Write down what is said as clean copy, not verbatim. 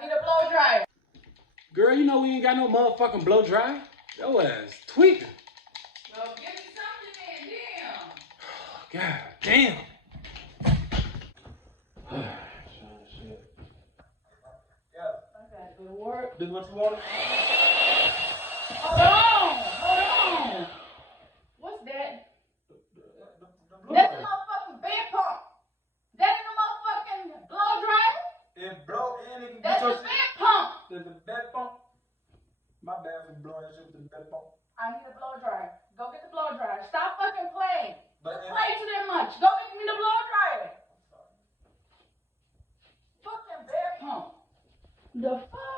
I need a blow dryer. Girl, you know we ain't got no motherfucking blow dryer. Your ass tweaking. Well, give me something then, damn. God damn. I gotta go to work. This what you want? Hold on. What's that? That's a motherfucking bed pump. That ain't a motherfucking blow dryer. It blow and it That's a bed pump. There's a bed pump. My bad for blowing shit with the bed pump. I need a blow dryer. Go get the blow dryer. Stop fucking playing. But Don't play too damn much. Go get me the blow dryer. Fucking bed pump. The fuck?